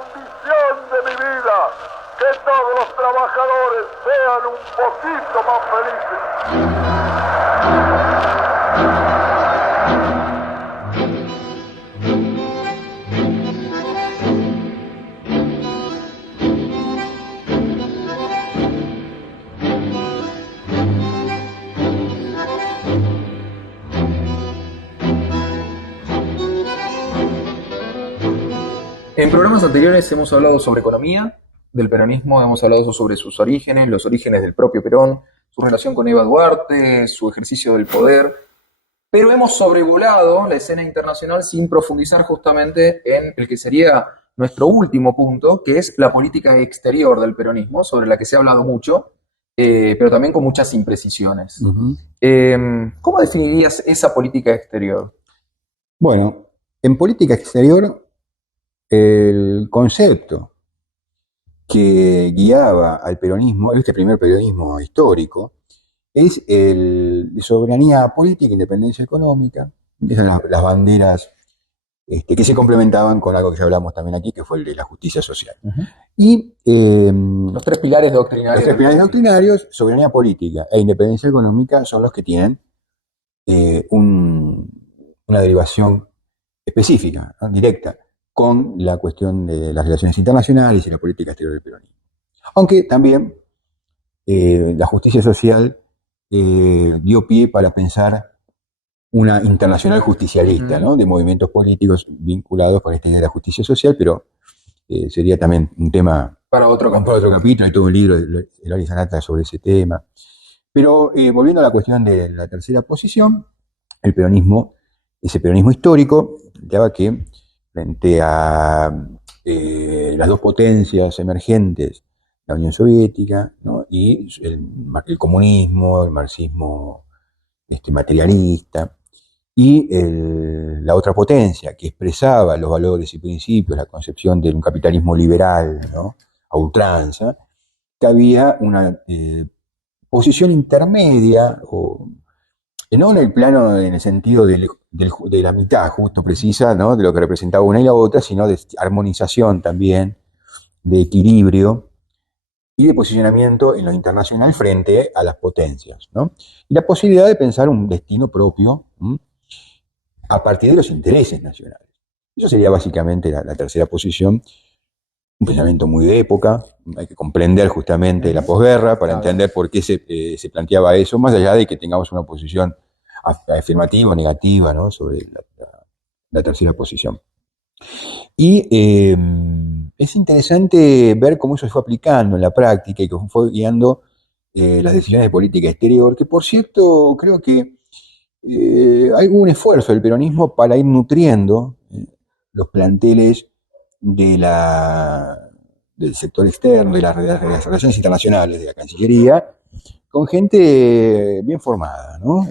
ambición de mi vida, que todos los trabajadores sean un poquito más felices. En programas anteriores hemos hablado sobre economía del peronismo, hemos hablado sobre sus orígenes, los orígenes del propio Perón, su relación con Eva Duarte, su ejercicio del poder, pero hemos sobrevolado la escena internacional sin profundizar justamente en el que sería nuestro último punto, que es la política exterior del peronismo, sobre la que se ha hablado mucho, pero también con muchas imprecisiones. ¿Cómo definirías esa política exterior? Bueno, en política exterior, el concepto que guiaba al peronismo, este primer peronismo histórico, es el de soberanía política, independencia económica. Esas son las banderas que se complementaban con algo que ya hablamos también aquí, que fue el de la justicia social. Y los tres pilares doctrinarios. Los tres pilares doctrinarios, soberanía política e independencia económica, son los que tienen una derivación específica, ¿no? Directa, con la cuestión de las relaciones internacionales y la política exterior del peronismo. Aunque también la justicia social dio pie para pensar una internacional justicialista, ¿no? De movimientos políticos vinculados con esta idea de la justicia social, pero sería también un tema para otro capítulo. Hay todo un libro de Eloy Sanata sobre ese tema. Pero volviendo a la cuestión de la tercera posición, el peronismo, ese peronismo histórico, planteaba que frente a las dos potencias emergentes, la Unión Soviética, ¿no? Y el comunismo, el marxismo materialista, y la otra potencia que expresaba los valores y principios, la concepción de un capitalismo liberal, ¿no? A ultranza, que había una posición intermedia, no en el plano, en el sentido de la mitad justo precisa, ¿no? De lo que representaba una y la otra, sino de armonización también, de equilibrio y de posicionamiento en lo internacional frente a las potencias, ¿no? Y la posibilidad de pensar un destino propio a partir de los intereses nacionales. Eso sería básicamente la tercera posición, un pensamiento muy de época. Hay que comprender justamente la posguerra para entender por qué se planteaba eso, más allá de que tengamos una posición afirmativa o negativa, ¿no? Sobre la tercera posición. Y es interesante ver cómo eso se fue aplicando en la práctica y que fue guiando las decisiones de política exterior, que por cierto creo que hay un esfuerzo del peronismo para ir nutriendo los planteles del sector externo, de las relaciones internacionales, de la Cancillería, con gente bien formada, ¿no?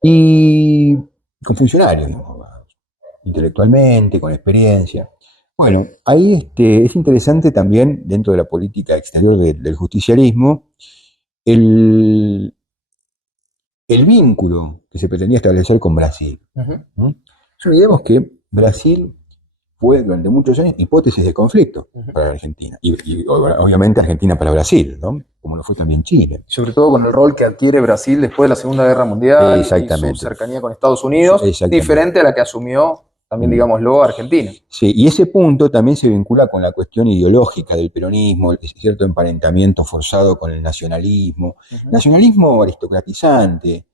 Y con funcionarios bien formados, intelectualmente, con experiencia. Bueno, ahí es interesante también, dentro de la política exterior del justicialismo, el vínculo que se pretendía establecer con Brasil. No olvidemos que Brasil fue durante muchos años hipótesis de conflicto para Argentina, y obviamente Argentina para Brasil, ¿no? Como lo fue también Chile. Sobre todo con el rol que adquiere Brasil después de la Segunda Guerra Mundial y su cercanía con Estados Unidos, diferente a la que asumió también, digámoslo, Argentina. Sí, y ese punto también se vincula con la cuestión ideológica del peronismo, el cierto emparentamiento forzado con el nacionalismo. El nacionalismo aristocratizante,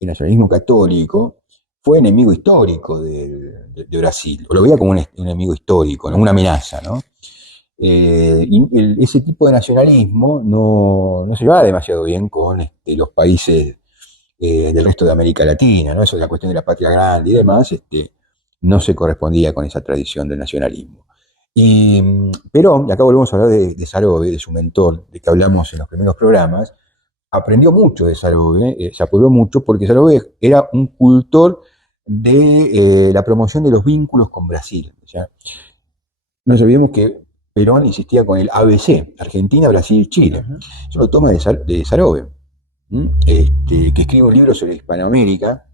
el nacionalismo católico, fue enemigo histórico de Brasil, o lo veía como un enemigo histórico, ¿no? Una amenaza, ¿no? Y ese tipo de nacionalismo no se llevaba demasiado bien con los países del resto de América Latina, ¿no? Eso de la cuestión de la patria grande y demás, no se correspondía con esa tradición del nacionalismo. Pero, y acá volvemos a hablar de Sarovia, de su mentor, de que hablamos en los primeros programas, aprendió mucho de Sarovia, se apoyó mucho porque Sarovia era un cultor de la promoción de los vínculos con Brasil. O sea, no nos olvidemos que Perón insistía con el ABC, Argentina, Brasil, Chile. Eso lo toma de Sarovia, que escribe un libro sobre Hispanoamérica,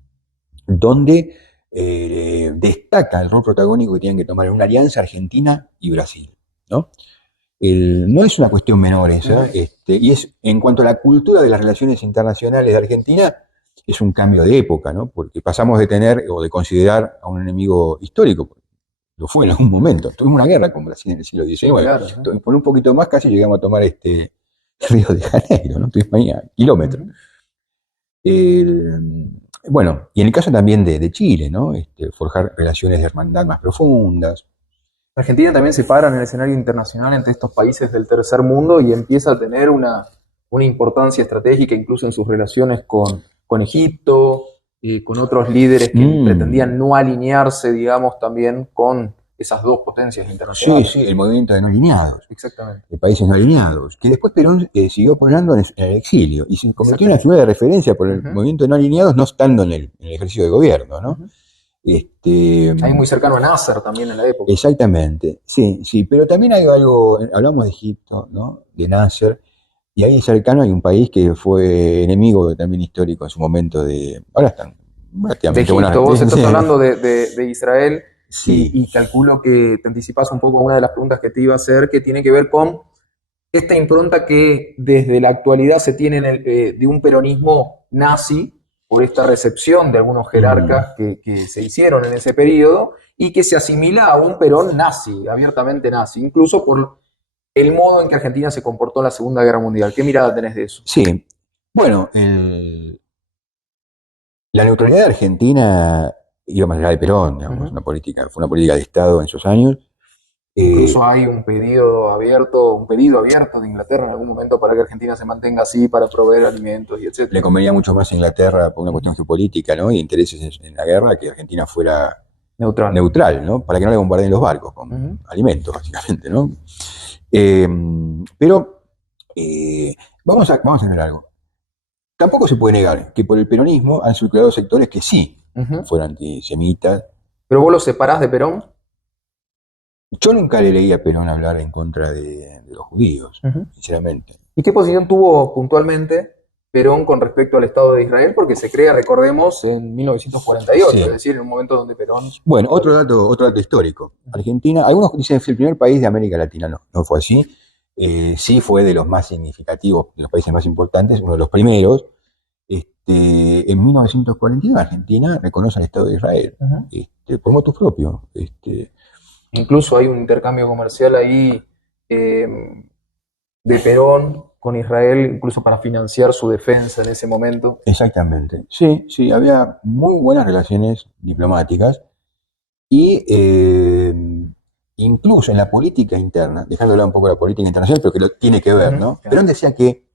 donde destaca destaca el rol protagónico que tienen que tomar en una alianza Argentina y Brasil, ¿no? No es una cuestión menor esa, y es en cuanto a la cultura de las relaciones internacionales de Argentina, es un cambio de época, ¿no? Porque pasamos de tener o de considerar a un enemigo histórico, lo fue en algún momento. Tuvimos una guerra con Brasil en el siglo XIX. Claro, ¿no? Por un poquito más casi llegamos a tomar Río de Janeiro, ¿no? Tuvimos ahí a kilómetros. Bueno, y en el caso también de Chile, ¿no? Forjar relaciones de hermandad más profundas. Argentina también se para en el escenario internacional entre estos países del tercer mundo y empieza a tener una importancia estratégica incluso en sus relaciones con Egipto, con otros líderes que pretendían no alinearse, digamos, también con esas dos potencias internacionales. Sí, el movimiento de no alineados. Exactamente. De países no alineados, que después Perón siguió apoyando en el exilio y se convirtió en una figura de referencia por el movimiento de no alineados, no estando en el ejercicio de gobierno, ¿no? Ahí muy cercano a Nasser también en la época. Exactamente, sí, pero también hay algo, hablamos de Egipto, ¿no? De Nasser, y ahí cercano hay un país que fue enemigo también histórico en su momento ahora están de Egipto, vos estás hablando de Israel, sí. y calculo que te anticipas un poco a una de las preguntas que te iba a hacer, que tiene que ver con esta impronta que desde la actualidad se tiene de un peronismo nazi, por esta recepción de algunos jerarcas que se hicieron en ese periodo, y que se asimila a un Perón nazi, abiertamente nazi, incluso por el modo en que Argentina se comportó en la Segunda Guerra Mundial. ¿Qué mirada tenés de eso? Sí, bueno, la neutralidad de Argentina iba más allá de Perón, digamos, fue una política de Estado en esos años. Incluso hay un pedido abierto de Inglaterra en algún momento para que Argentina se mantenga así, para proveer alimentos y etc. Le convenía mucho más a Inglaterra por una cuestión geopolítica, ¿no? Y intereses en la guerra, que Argentina fuera neutral, ¿no? Para que no le bombardeen los barcos con alimentos, básicamente, ¿no? Pero vamos a ver algo. Tampoco se puede negar que por el peronismo han circulado sectores que sí fueron antisemitas. ¿Pero vos los separás de Perón? Yo nunca le leí a Perón hablar en contra de los judíos, sinceramente. ¿Y qué posición tuvo puntualmente Perón con respecto al Estado de Israel? Porque se crea, recordemos, en 1948, es decir, en un momento donde Perón... Bueno, otro dato histórico. Argentina, algunos dicen que fue el primer país de América Latina, no fue así. Sí fue de los más significativos, de los países más importantes, uno de los primeros. En 1942 Argentina reconoce al Estado de Israel, por motus propio. Incluso hay un intercambio comercial ahí de Perón con Israel, incluso para financiar su defensa en ese momento. Exactamente. Sí, había muy buenas relaciones diplomáticas y incluso en la política interna, dejando de hablar un poco de la política internacional, pero que lo tiene que ver, ¿no? Claro. Perón decía que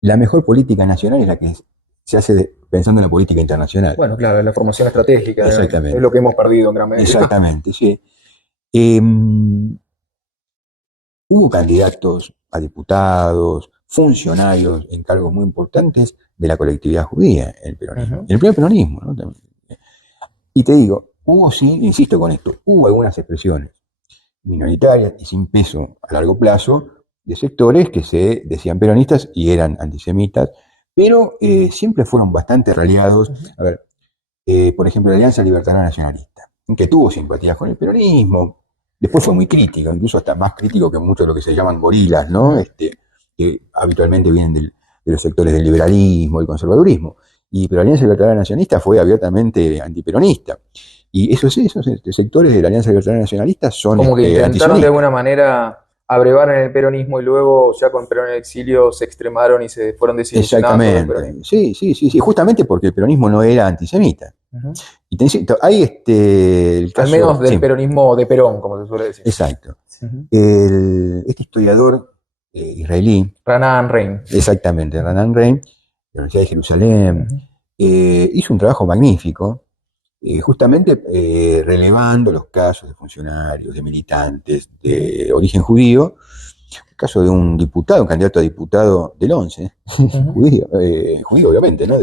la mejor política nacional es la que se hace pensando en la política internacional. Bueno, claro, la formación estratégica. Exactamente. Es lo que hemos perdido en gran medida. Exactamente, sí. Hubo candidatos a diputados, funcionarios en cargos muy importantes de la colectividad judía en el peronismo. En el primer peronismo, ¿no? Y te digo, insisto con esto, hubo algunas expresiones minoritarias y sin peso a largo plazo de sectores que se decían peronistas y eran antisemitas, pero siempre fueron bastante raleados. A ver, por ejemplo, la Alianza Libertaria Nacionalista, que tuvo simpatías con el peronismo, después fue muy crítico, incluso hasta más crítico que muchos de lo que se llaman gorilas, ¿no? Que habitualmente vienen de los sectores del liberalismo, del conservadurismo. Pero la Alianza Libertaria Nacionalista fue abiertamente antiperonista. Y esos sectores de la Alianza Libertaria Nacionalista son como que intentaron de alguna manera abrevar en el peronismo y luego ya con Perón en el exilio se extremaron y se fueron desilusionando. Exactamente. Sí, justamente porque el peronismo no era antisemita. Y hay el caso, al menos del peronismo de Perón, como se suele decir. Exacto. Este historiador israelí, Ranan Rein. Exactamente, Ranan Rein, de la Universidad de Jerusalén, hizo un trabajo magnífico, justamente relevando los casos de funcionarios, de militantes de origen judío, el caso de un candidato a diputado del 11, judío obviamente, ¿no?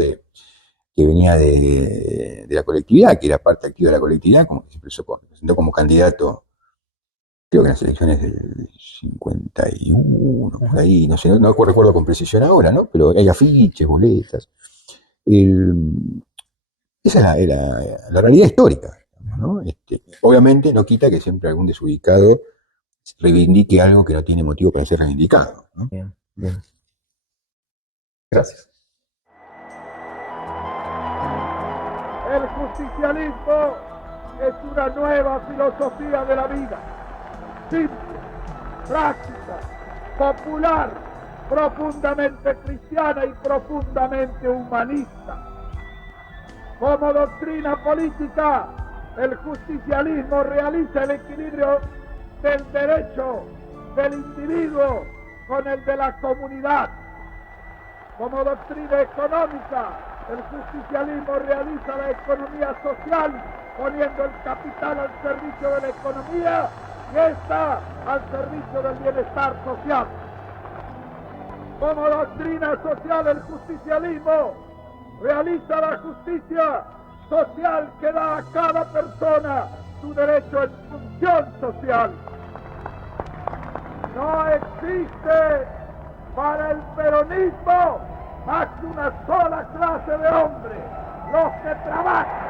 Que venía de la colectividad, que era parte activa de la colectividad, como que se presentó como candidato, creo que en las elecciones del 51, por ahí, no sé, no recuerdo con precisión ahora, ¿no? Pero hay afiches, boletas. Esa era la realidad histórica, ¿no? Obviamente no quita que siempre algún desubicado reivindique algo que no tiene motivo para ser reivindicado, ¿no? Bien, bien. Gracias. El justicialismo es una nueva filosofía de la vida, simple, práctica, popular, profundamente cristiana y profundamente humanista. Como doctrina política, el justicialismo realiza el equilibrio del derecho del individuo con el de la comunidad. Como doctrina económica, el justicialismo realiza la economía social poniendo el capital al servicio de la economía y esta al servicio del bienestar social. Como doctrina social, el justicialismo realiza la justicia social que da a cada persona su derecho en función social. No existe para el peronismo más que una sola clase de hombres, los que trabajan.